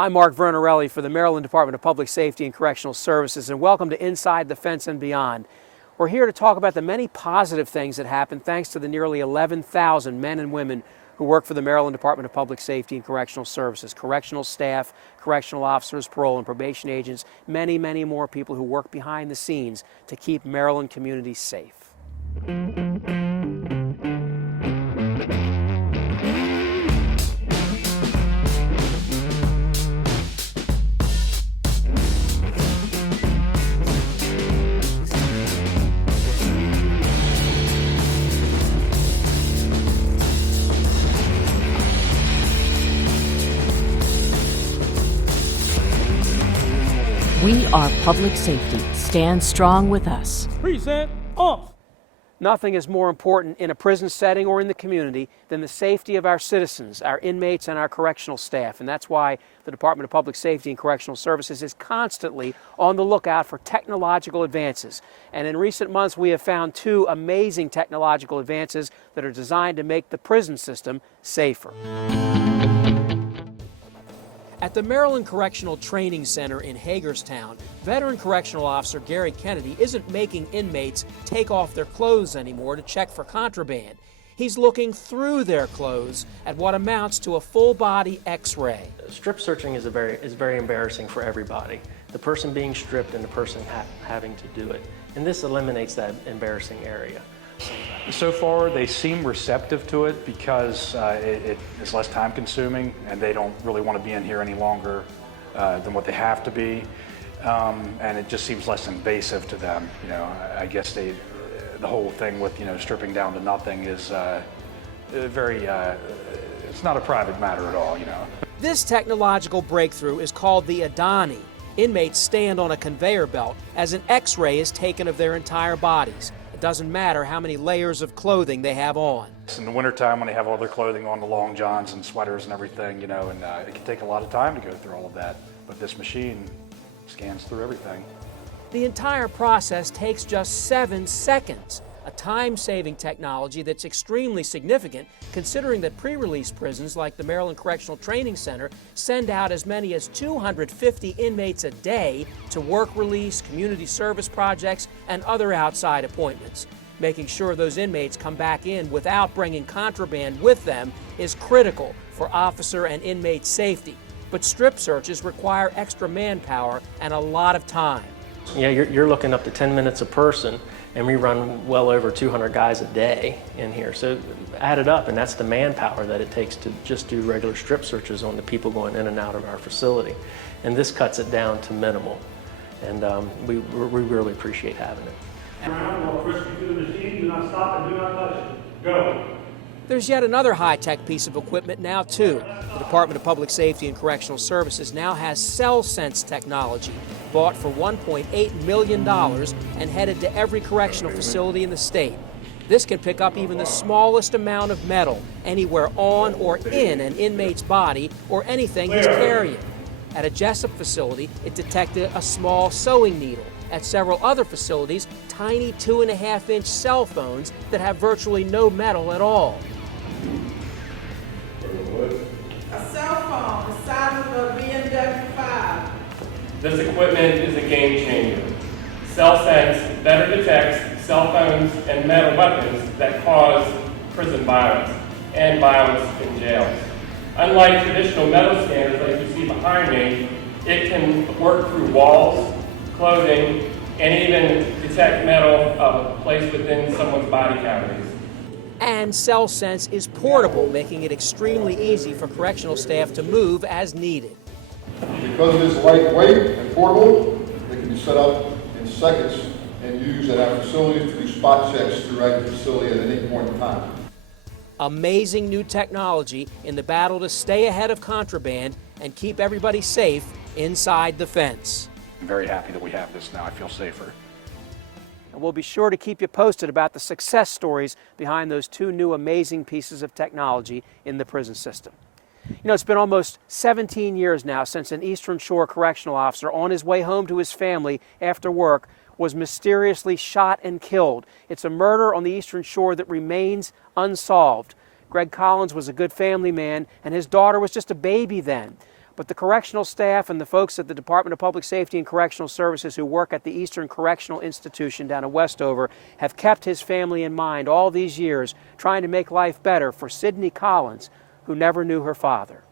I'm Mark Vernarelli for the Maryland Department of Public Safety and Correctional Services, and welcome to Inside the Fence and Beyond. We're here to talk about the many positive things that happen thanks to the nearly 11,000 men and women who work for the Maryland Department of Public Safety and Correctional Services, correctional staff, correctional officers, parole and probation agents, many, many more people who work behind the scenes to keep Maryland communities safe. We are public safety. Stand strong with us. Present off. Nothing is more important in a prison setting or in the community than the safety of our citizens, our inmates, and our correctional staff. And that's why the Department of Public Safety and Correctional Services is constantly on the lookout for technological advances. And in recent months, we have found two amazing technological advances that are designed to make the prison system safer. At the Maryland Correctional Training Center in Hagerstown, veteran correctional officer Gary Kennedy isn't making inmates take off their clothes anymore to check for contraband. He's looking through their clothes at what amounts to a full-body X-ray. Strip searching is very embarrassing for everybody. The person being stripped and the person having to do it. And this eliminates that embarrassing area. So far, they seem receptive to it because it is less time consuming and they don't really want to be in here any longer than what they have to be. And it just seems less invasive to them. You know, I guess the whole thing with, stripping down to nothing is it's not a private matter at all, This technological breakthrough is called the Adani. Inmates stand on a conveyor belt as an X-ray is taken of their entire bodies. It doesn't matter how many layers of clothing they have on. In the wintertime when they have all their clothing on, the long johns and sweaters and everything, and it can take a lot of time to go through all of that. But this machine scans through everything. The entire process takes just 7 seconds, a time-saving technology that's extremely significant considering that pre-release prisons like the Maryland Correctional Training Center send out as many as 250 inmates a day to work release, community service projects, and other outside appointments. Making sure those inmates come back in without bringing contraband with them is critical for officer and inmate safety. But strip searches require extra manpower and a lot of time. Yeah, you're looking up to 10 minutes a person, and we run well over 200 guys a day in here. So add it up, and that's the manpower that it takes to just do regular strip searches on the people going in and out of our facility. And this cuts it down to minimal, and we really appreciate having it. While pushing through the machine, do not stop and do not touch it. Go. There's yet another high-tech piece of equipment now, too. The Department of Public Safety and Correctional Services now has cell sense technology, bought for $1.8 million and headed to every correctional facility in the state. This can pick up even the smallest amount of metal anywhere on or in an inmate's body or anything he's carrying. At a Jessup facility, it detected a small sewing needle. At several other facilities, tiny 2.5-inch cell phones that have virtually no metal at all. A cell phone the size of a BMW 5. This equipment is a game changer. CellSense better detects cell phones and metal weapons that cause prison violence and violence in jails. Unlike traditional metal scanners like you see behind me, it can work through walls, clothing, and even detect metal placed within someone's body cavities. And CellSense is portable, making it extremely easy for correctional staff to move as needed. Because it is lightweight and portable, it can be set up in seconds and used at our facilities to do spot checks throughout the facility at any point in time. Amazing new technology in the battle to stay ahead of contraband and keep everybody safe inside the fence. I'm very happy that we have this now. I feel safer. And we'll be sure to keep you posted about the success stories behind those two new amazing pieces of technology in the prison system. It's been almost 17 years now since an Eastern Shore correctional officer on his way home to his family after work was mysteriously shot and killed. It's a murder on the Eastern Shore that remains unsolved. Greg Collins was a good family man, and his daughter was just a baby then. But the correctional staff and the folks at the Department of Public Safety and Correctional Services who work at the Eastern Correctional Institution down in Westover have kept his family in mind all these years, trying to make life better for Sydney Collins, who never knew her father.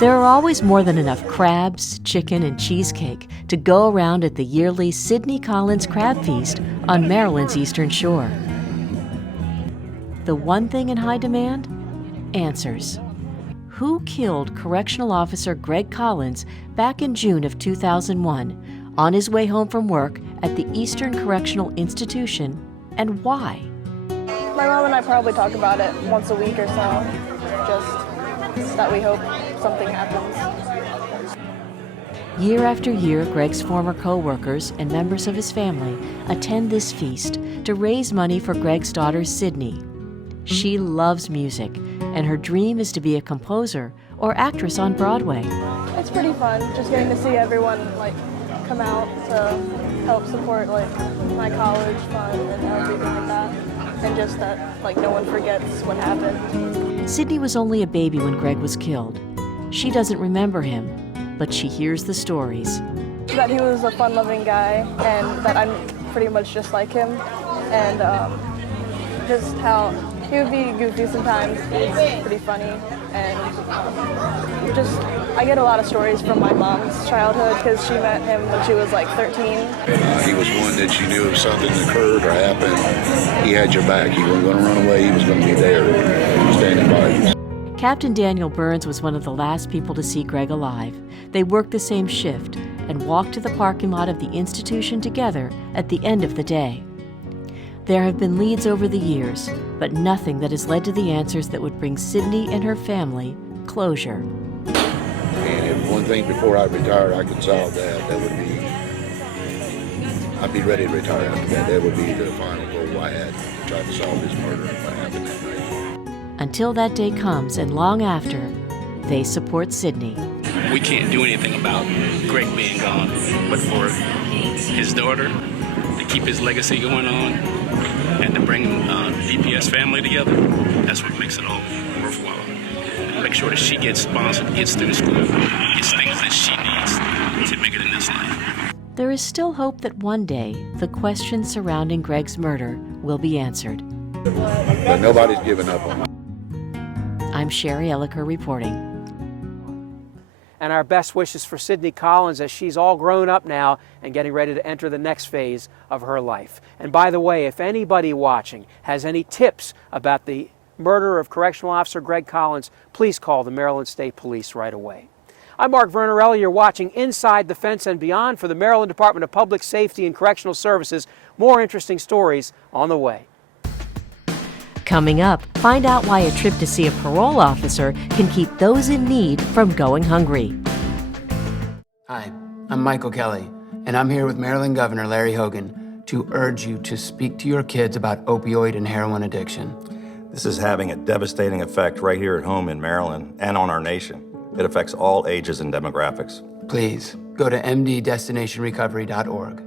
There are always more than enough crabs, chicken, and cheesecake to go around at the yearly Sydney Collins Crab Feast on Maryland's Eastern Shore. The one thing in high demand? Answers. Who killed Correctional Officer Greg Collins back in June of 2001 on his way home from work at the Eastern Correctional Institution, and why? My mom and I probably talk about it once a week or so, just that we hope something happens. Year after year, Greg's former co-workers and members of his family attend this feast to raise money for Greg's daughter, Sydney. She loves music, and her dream is to be a composer or actress on Broadway. It's pretty fun, just getting to see everyone come out to help support my college fund and everything like that, and just that no one forgets what happened. Sydney was only a baby when Greg was killed. She doesn't remember him, but she hears the stories. That he was a fun-loving guy, and that I'm pretty much just like him, and just how he would be goofy sometimes. He's pretty funny, and I get a lot of stories from my mom's childhood because she met him when she was 13. He was one that you knew if something occurred or happened, he had your back. He wasn't going to run away. He was going to be there, standing by you. Captain Daniel Burns was one of the last people to see Greg alive. They worked the same shift and walked to the parking lot of the institution together at the end of the day. There have been leads over the years, but nothing that has led to the answers that would bring Sydney and her family closure. And if one thing before I retired I could solve that would be, I'd be ready to retire after that. That would be the final goal I had, to try to solve his murder and what happened that night. Until that day comes and long after, they support Sydney. We can't do anything about Greg being gone, but for his daughter, to keep his legacy going on, and to bring DPS family together, that's what makes it all worthwhile. Make sure that she gets sponsored, gets through school, gets things that she needs to make it in this life. There is still hope that one day the questions surrounding Greg's murder will be answered. But nobody's given up on it. I'm Sherry Elliker reporting. And our best wishes for Sydney Collins as she's all grown up now and getting ready to enter the next phase of her life. And by the way, if anybody watching has any tips about the murder of Correctional Officer Greg Collins, please call the Maryland State Police right away. I'm Mark Vernarelli. You're watching Inside the Fence and Beyond for the Maryland Department of Public Safety and Correctional Services. More interesting stories on the way. Coming up, find out why a trip to see a parole officer can keep those in need from going hungry. Hi, I'm Michael Kelly, and I'm here with Maryland Governor Larry Hogan to urge you to speak to your kids about opioid and heroin addiction. This is having a devastating effect right here at home in Maryland and on our nation. It affects all ages and demographics. Please go to mddestinationrecovery.org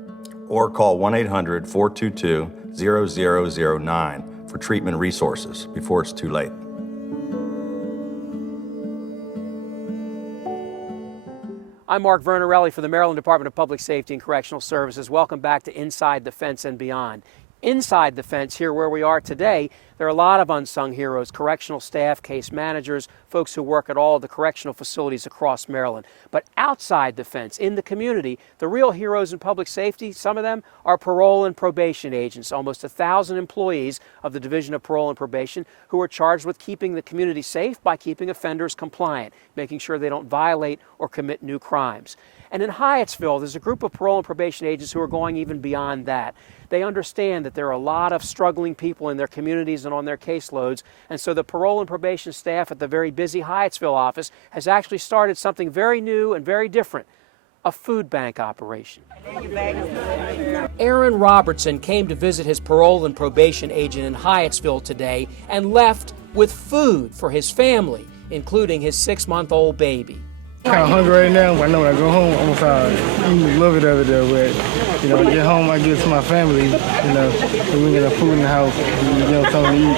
or call 1-800-422-0009 for treatment resources before it's too late. I'm Mark Vernarelli for the Maryland Department of Public Safety and Correctional Services. Welcome back to Inside the Fence and Beyond. Inside the fence, here where we are today, there are a lot of unsung heroes, correctional staff, case managers, folks who work at all of the correctional facilities across Maryland. But outside the fence, in the community, the real heroes in public safety, some of them are parole and probation agents, almost 1,000 employees of the Division of Parole and Probation who are charged with keeping the community safe by keeping offenders compliant, making sure they don't violate or commit new crimes. And in Hyattsville, there's a group of parole and probation agents who are going even beyond that. They understand that there are a lot of struggling people in their communities and on their caseloads, and so the parole and probation staff at the very busy Hyattsville office has actually started something very new and very different, a food bank operation. Aaron Robertson came to visit his parole and probation agent in Hyattsville today and left with food for his family, including his 6-month-old baby. I'm kind of hungry right now, but I know when I go home, I'm gonna start eating a little bit of it though. But I get home, I give it to my family. We get the food in the house, something to eat.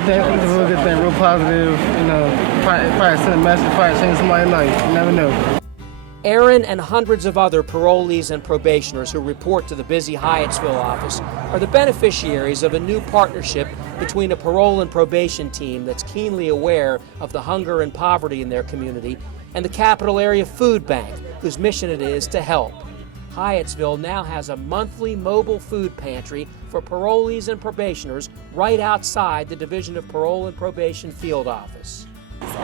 I think it's a real good thing, real positive, you know, probably send a message, probably change somebody's life, you never know. Aaron and hundreds of other parolees and probationers who report to the busy Hyattsville office are the beneficiaries of a new partnership between a parole and probation team that's keenly aware of the hunger and poverty in their community and the Capital Area Food Bank, whose mission it is to help. Hyattsville now has a monthly mobile food pantry for parolees and probationers right outside the Division of Parole and Probation field office.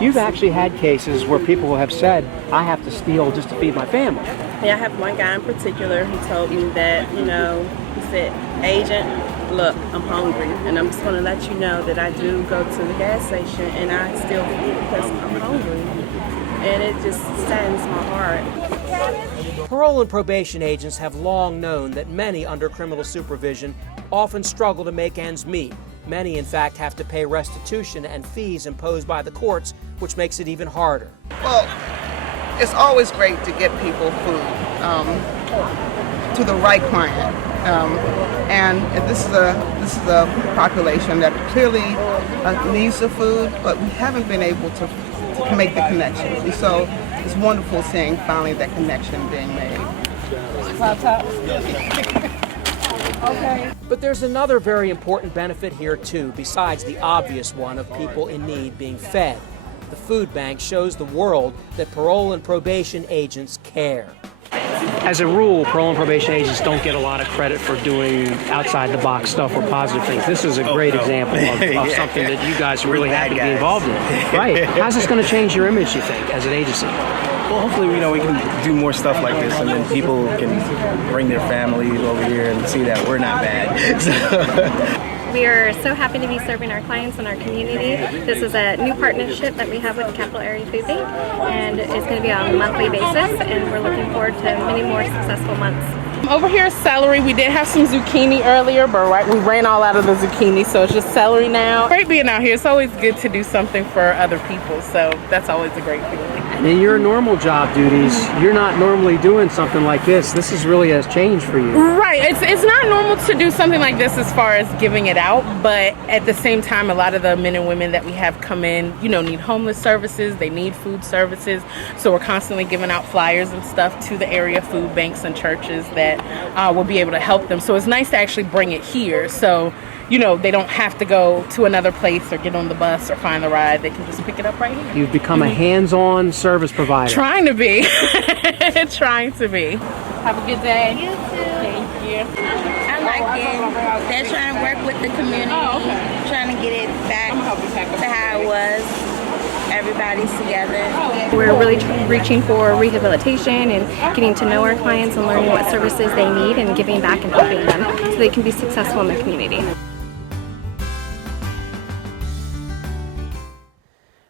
You've actually had cases where people have said, I have to steal just to feed my family. Yeah, I have one guy in particular who told me that, you know, he said, Agent, look, I'm hungry, and I'm just going to let you know that I do go to the gas station and I steal food because I'm hungry. And it just saddens my heart. Parole and probation agents have long known that many under criminal supervision often struggle to make ends meet. Many, in fact, have to pay restitution and fees imposed by the courts, which makes it even harder. Well, it's always great to get people food to the right client, and this is a population that clearly needs the food, but we haven't been able to make the connection. And so it's wonderful seeing finally that connection being made. Okay. But there's another very important benefit here too, besides the obvious one of people in need being fed. The food bank shows the world that parole and probation agents care. As a rule, parole and probation agents don't get a lot of credit for doing outside-the-box stuff or positive things. This is a great example of something that you guys are really happy to be involved in. Right. How's this going to change your image, you think, as an agency? Well, hopefully, you know, we can do more stuff like this, and then people can bring their families over here and see that we're not bad. We are so happy to be serving our clients in our community. This is a new partnership that we have with the Capital Area Food Bank, and it's going to be on a monthly basis, and we're looking forward to many more successful months. Over here is celery. We did have some zucchini earlier, but we ran all out of the zucchini, so it's just celery now. Great being out here. It's always good to do something for other people, so that's always a great feeling. And in your normal job duties, you're not normally doing something like this. This is really a change for you. Right. It's not normal to do something like this as far as giving it out, but at the same time, a lot of the men and women that we have come in, you know, need homeless services, they need food services, so we're constantly giving out flyers and stuff to the area food banks and churches that will be able to help them. So it's nice to actually bring it here, so you know, they don't have to go to another place or get on the bus or find the ride. They can just pick it up right here. You've become a hands-on service provider. Trying to be. Trying to be. Have a good day. You too. Thank you. I like it. They're trying to work with the community, trying to get it back to how it was. Everybody's together. We're really reaching for rehabilitation and getting to know our clients and learning what services they need and giving back and helping them so they can be successful in the community.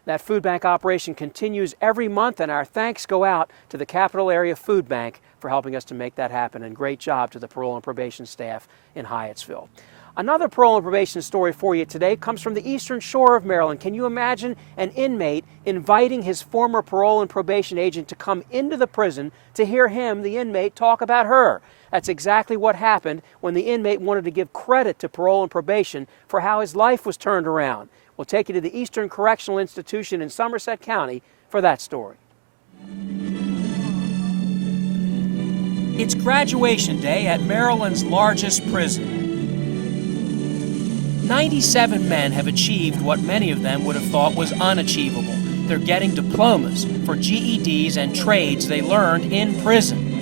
That food bank operation continues every month, and our thanks go out to the Capital Area Food Bank for helping us to make that happen, and great job to the parole and probation staff in Hyattsville. Another parole and probation story for you today comes from the Eastern Shore of Maryland. Can you imagine an inmate inviting his former parole and probation agent to come into the prison to hear him, the inmate, talk about her? That's exactly what happened when the inmate wanted to give credit to parole and probation for how his life was turned around. We'll take you to the Eastern Correctional Institution in Somerset County for that story. It's graduation day at Maryland's largest prison. 97 men have achieved what many of them would have thought was unachievable. They're getting diplomas for GEDs and trades they learned in prison.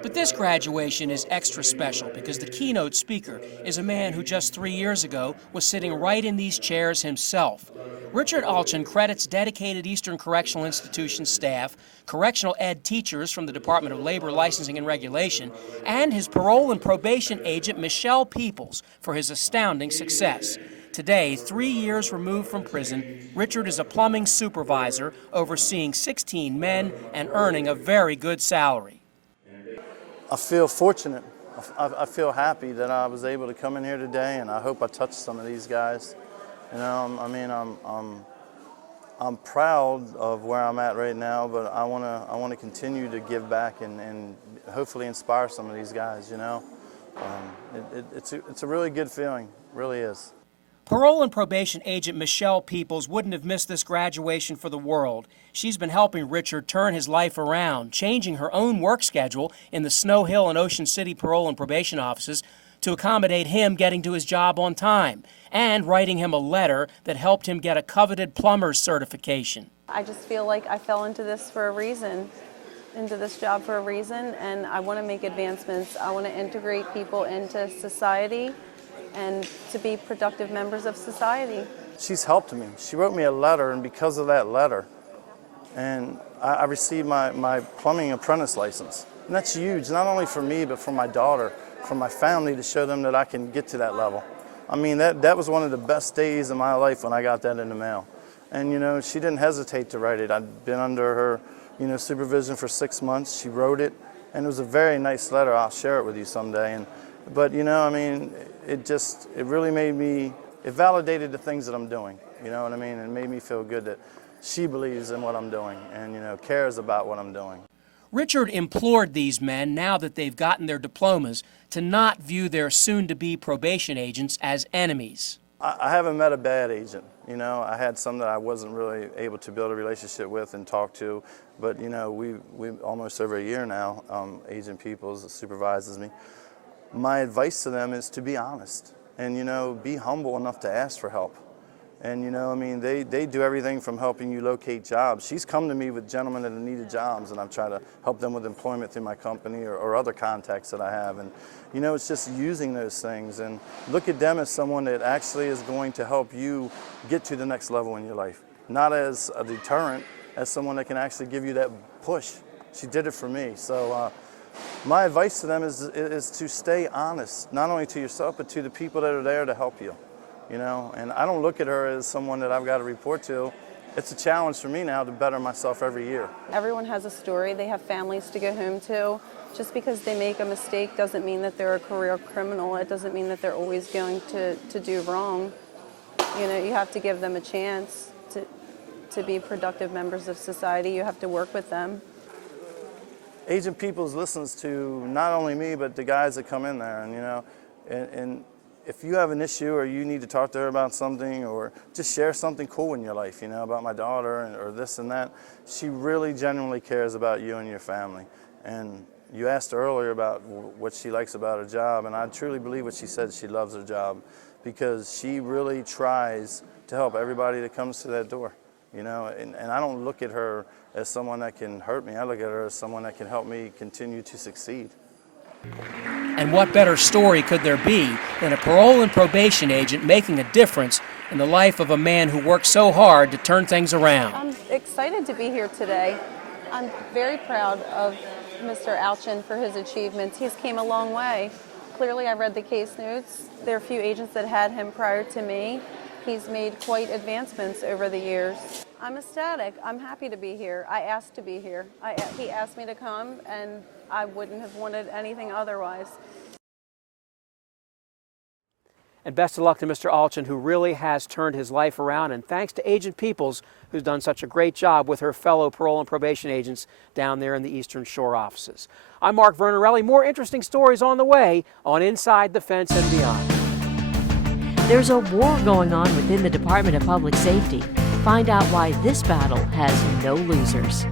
But this graduation is extra special because the keynote speaker is a man who just 3 years ago was sitting right in these chairs himself. Richard Alchin credits dedicated Eastern Correctional Institution staff, correctional ed teachers from the Department of Labor Licensing and Regulation, and his parole and probation agent, Michelle Peoples, for his astounding success. Today, 3 years removed from prison, Richard is a plumbing supervisor overseeing 16 men and earning a very good salary. I feel fortunate. I feel happy that I was able to come in here today, and I hope I touched some of these guys. You know, I mean, I'm proud of where I'm at right now, but I want to continue to give back and hopefully inspire some of these guys. You know, It's a really good feeling, really is. Parole and probation agent Michelle Peoples wouldn't have missed this graduation for the world. She's been helping Richard turn his life around, changing her own work schedule in the Snow Hill and Ocean City parole and probation offices to accommodate him getting to his job on time, and writing him a letter that helped him get a coveted plumber's certification. I just feel like I fell into this for a reason, into this job for a reason, and I want to make advancements. I want to integrate people into society and to be productive members of society. She's helped me. She wrote me a letter, and because of that letter, and I received my plumbing apprentice license. And that's huge, not only for me, but for my daughter, for my family, to show them that I can get to that level. I mean, that was one of the best days of my life when I got that in the mail. And, you know, she didn't hesitate to write it. I'd been under her, you know, supervision for 6 months. She wrote it, and it was a very nice letter. I'll share it with you someday. But, you know, I mean, it really made me, it validated the things that I'm doing, you know what I mean? It made me feel good that she believes in what I'm doing and, you know, cares about what I'm doing. Richard implored these men, now that they've gotten their diplomas, to not view their soon-to-be probation agents as enemies. I haven't met a bad agent, you know. I had some that I wasn't really able to build a relationship with and talk to, but, you know, we almost over a year now, Agent Peoples supervises me. My advice to them is to be honest and, you know, be humble enough to ask for help. And, you know, I mean, they do everything from helping you locate jobs. She's come to me with gentlemen that have needed jobs, and I've tried to help them with employment through my company or other contacts that I have. And, you know, it's just using those things and look at them as someone that actually is going to help you get to the next level in your life. Not as a deterrent, as someone that can actually give you that push. She did it for me. So my advice to them is to stay honest, not only to yourself, but to the people that are there to help you. You know, and I don't look at her as someone that I've got to report to. It's a challenge for me now to better myself every year. Everyone has a story. They have families to go home to. Just because they make a mistake doesn't mean that they're a career criminal. It doesn't mean that they're always going to do wrong. You know, you have to give them a chance to be productive members of society. You have to work with them. Agent Peoples listens to not only me, but the guys that come in there, and, you know, and if you have an issue or you need to talk to her about something or just share something cool in your life, you know, about my daughter or this and that, she really genuinely cares about you and your family. And you asked her earlier about what she likes about her job, and I truly believe what she said. She loves her job because she really tries to help everybody that comes to that door, you know, and I don't look at her as someone that can hurt me. I look at her as someone that can help me continue to succeed. And what better story could there be than a parole and probation agent making a difference in the life of a man who worked so hard to turn things around? I'm excited to be here today. I'm very proud of Mr. Alchin for his achievements. He's came a long way. Clearly, I read the case notes. There are a few agents that had him prior to me. He's made quite advancements over the years. I'm ecstatic. I'm happy to be here. I asked to be here. He asked me to come, and I wouldn't have wanted anything otherwise. And best of luck to Mr. Alchin, who really has turned his life around, and thanks to Agent Peoples, who's done such a great job with her fellow parole and probation agents down there in the Eastern Shore offices. I'm Mark Vernarelli. More interesting stories on the way on Inside the Fence and Beyond. There's a war going on within the Department of Public Safety. Find out why this battle has no losers.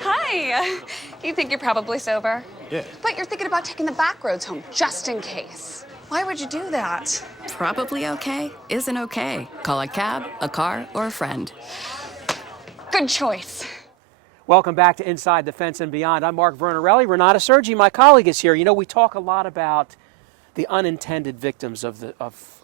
Hi! You think you're probably sober? Yeah. But you're thinking about taking the back roads home, just in case. Why would you do that? Probably okay isn't okay. Call a cab, a car, or a friend. Good choice. Welcome back to Inside the Fence and Beyond. I'm Mark Vernarelli. Renata Sergi, my colleague, is here. You know, we talk a lot about the unintended victims of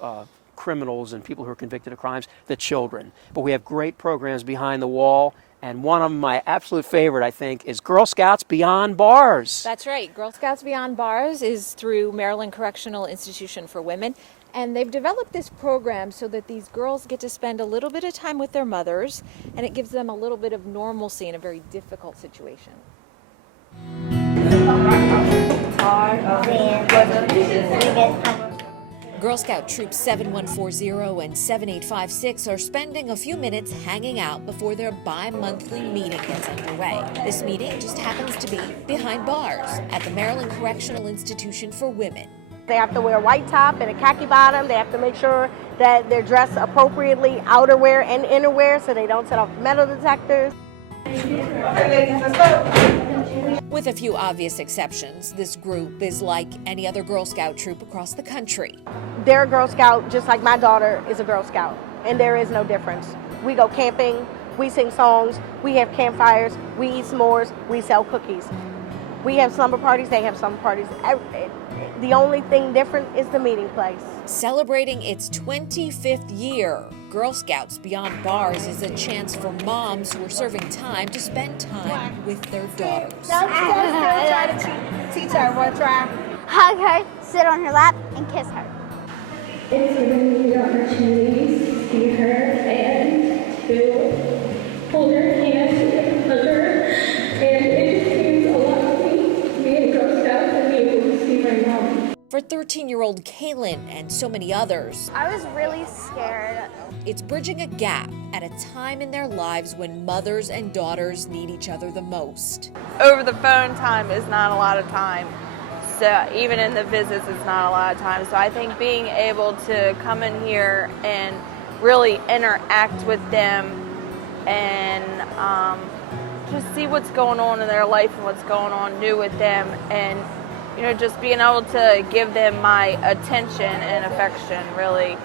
criminals and people who are convicted of crimes, the children. But we have great programs behind the wall, and one of my absolute favorite, I think, is Girl Scouts Beyond Bars. That's right. Girl Scouts Beyond Bars is through Maryland Correctional Institution for Women, and they've developed this program so that these girls get to spend a little bit of time with their mothers, and it gives them a little bit of normalcy in a very difficult situation. Girl Scout Troops 7140 and 7856 are spending a few minutes hanging out before their bi-monthly meeting gets underway. This meeting just happens to be behind bars at the Maryland Correctional Institution for Women. They have to wear a white top and a khaki bottom. They have to make sure that they're dressed appropriately, outerwear and innerwear, so they don't set off metal detectors. With a few obvious exceptions, this group is like any other Girl Scout troop across the country. They're a Girl Scout just like my daughter is a Girl Scout, and there is no difference. We go camping, we sing songs, we have campfires, we eat s'mores, we sell cookies. We have slumber parties, they have slumber parties. The only thing different is the meeting place. Celebrating its 25th year, Girl Scouts Beyond Bars is a chance for moms who are serving time to spend time with their daughters. Try to teach her one try. Hug her, sit on her lap, and kiss her. It's given me the opportunity to see her and to hold her hand and hug her. And it just means a lot to me, being a Girl Scout and being able to see my mom. For 13-year-old Kaylin and so many others, I was really scared. It's bridging a gap at a time in their lives when mothers and daughters need each other the most. Over the phone time is not a lot of time. So even in the visits, it's not a lot of time. So I think being able to come in here and really interact with them and just see what's going on in their life and what's going on new with them, and just being able to give them my attention and affection really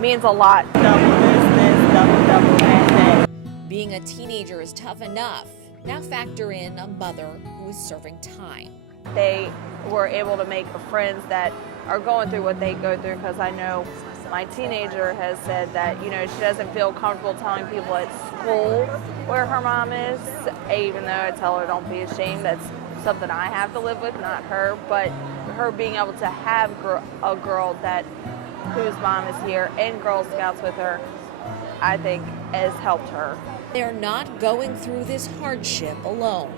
means a lot. Being a teenager is tough enough. Now factor in a mother who is serving time. They were able to make friends that are going through what they go through, because I know my teenager has said that, she doesn't feel comfortable telling people at school where her mom is, even though I tell her don't be ashamed. That's something I have to live with, not her. But her being able to have a girl whose mom is here and Girl Scouts with her, I think has helped her. They're not going through this hardship alone.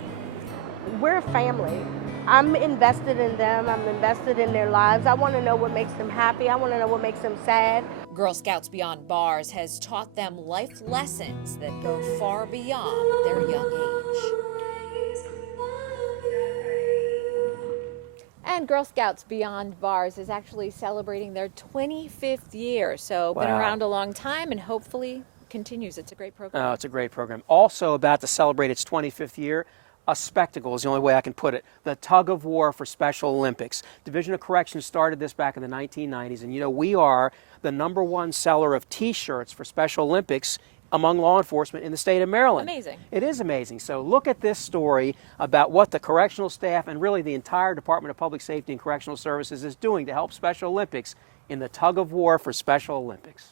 We're a family. I'm invested in them. I'm invested in their lives. I want to know what makes them happy. I want to know what makes them sad. Girl Scouts Beyond Bars has taught them life lessons that go far beyond their young age. And Girl Scouts Beyond Bars is actually celebrating their 25th year. So been around a long time and hopefully continues. It's a great program. Oh, it's a great program. Also about to celebrate its 25th year, a spectacle is the only way I can put it. The tug of war for Special Olympics. Division of Corrections started this back in the 1990s, and we are the #1 seller of T-shirts for Special Olympics among law enforcement in the state of Maryland. Amazing. It is amazing. So look at this story about what the correctional staff and really the entire Department of Public Safety and Correctional Services is doing to help Special Olympics in the tug of war for Special Olympics.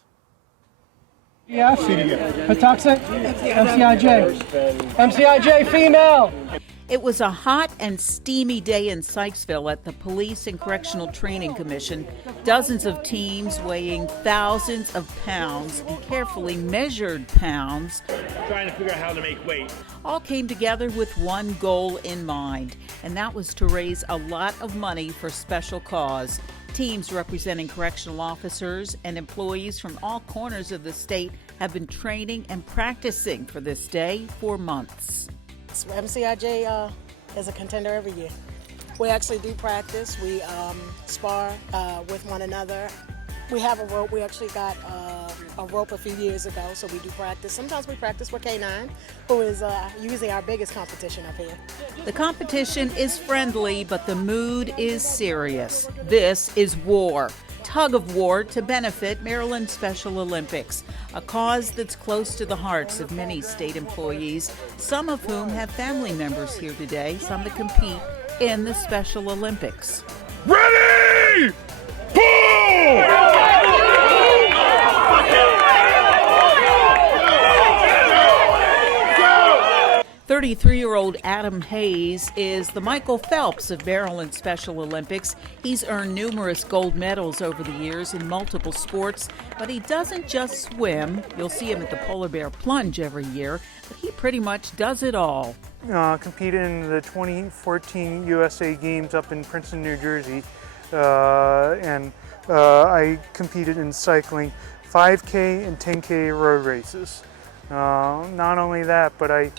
Yeah, Patuxent, MCIJ female. It was a hot and steamy day in Sykesville at the Police and Correctional Training Commission. Dozens of teams weighing thousands of pounds and carefully measured pounds, trying to figure out how to make weight, all came together with one goal in mind, and that was to raise a lot of money for special cause. Teams representing correctional officers and employees from all corners of the state have been training and practicing for this day for months. MCIJ is a contender every year. We actually do practice. We spar with one another. We have a rope. We actually got a rope a few years ago, so we do practice. Sometimes we practice with K9, who is usually our biggest competition up here. The competition is friendly, but the mood is serious. This is war. Tug of war to benefit Maryland Special Olympics, a cause that's close to the hearts of many state employees, some of whom have family members here today, some that compete in the Special Olympics. Ready! Pull! 33-year-old Adam Hayes is the Michael Phelps of Maryland Special Olympics. He's earned numerous gold medals over the years in multiple sports, but he doesn't just swim. You'll see him at the Polar Bear Plunge every year, but he pretty much does it all. Competed in the 2014 USA Games up in Princeton, New Jersey, and I competed in cycling 5K and 10K road races. Not only that, but I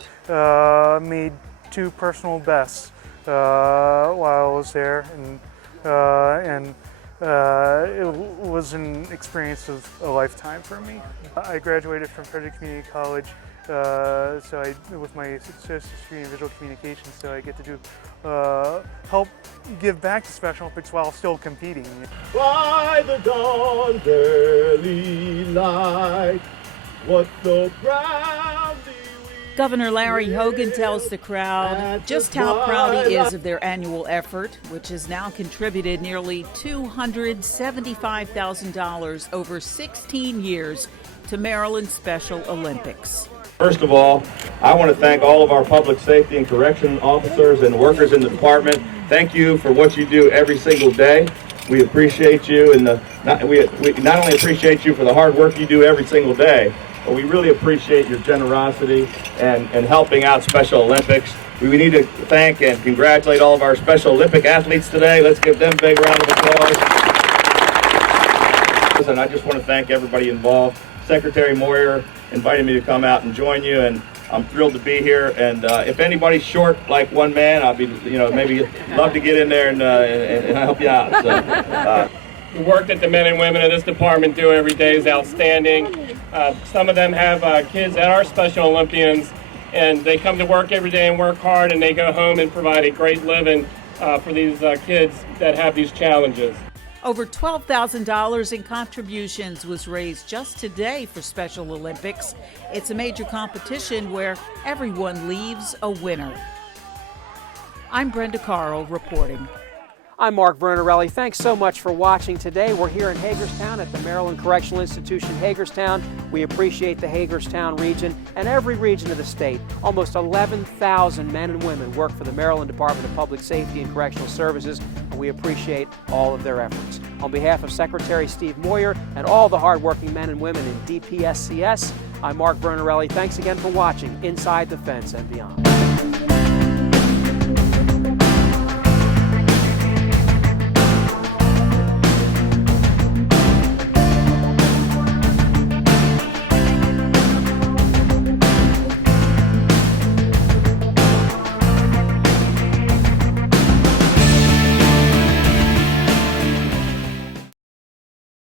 made 2 personal bests while I was there, and it was an experience of a lifetime for me. I graduated from Frederick Community College with my associate's degree in visual communication, so I get to do help give back to Special Olympics while still competing. By the dawn's early light, what so proudly Governor Larry Hogan tells the crowd just how proud he is of their annual effort, which has now contributed nearly $275,000 over 16 years to Maryland Special Olympics. First of all, I want to thank all of our public safety and correction officers and workers in the department. Thank you for what you do every single day. We appreciate you, and we not only appreciate you for the hard work you do every single day, but we really appreciate your generosity and helping out Special Olympics. We need to thank and congratulate all of our Special Olympic athletes today. Let's give them a big round of applause. And I just want to thank everybody involved. Secretary Moyer invited me to come out and join you, and I'm thrilled to be here. And if anybody's short like one man, I'll be, maybe love to get in there and help you out. So, the work that the men and women of this department do every day is outstanding. Some of them have kids that are Special Olympians, and they come to work every day and work hard, and they go home and provide a great living for these kids that have these challenges. Over $12,000 in contributions was raised just today for Special Olympics. It's a major competition where everyone leaves a winner. I'm Brenda Carl reporting. I'm Mark Vernarelli. Thanks so much for watching today. We're here in Hagerstown at the Maryland Correctional Institution, Hagerstown. We appreciate the Hagerstown region and every region of the state. Almost 11,000 men and women work for the Maryland Department of Public Safety and Correctional Services, and we appreciate all of their efforts. On behalf of Secretary Steve Moyer and all the hardworking men and women in DPSCS, I'm Mark Vernarelli. Thanks again for watching Inside the Fence and Beyond.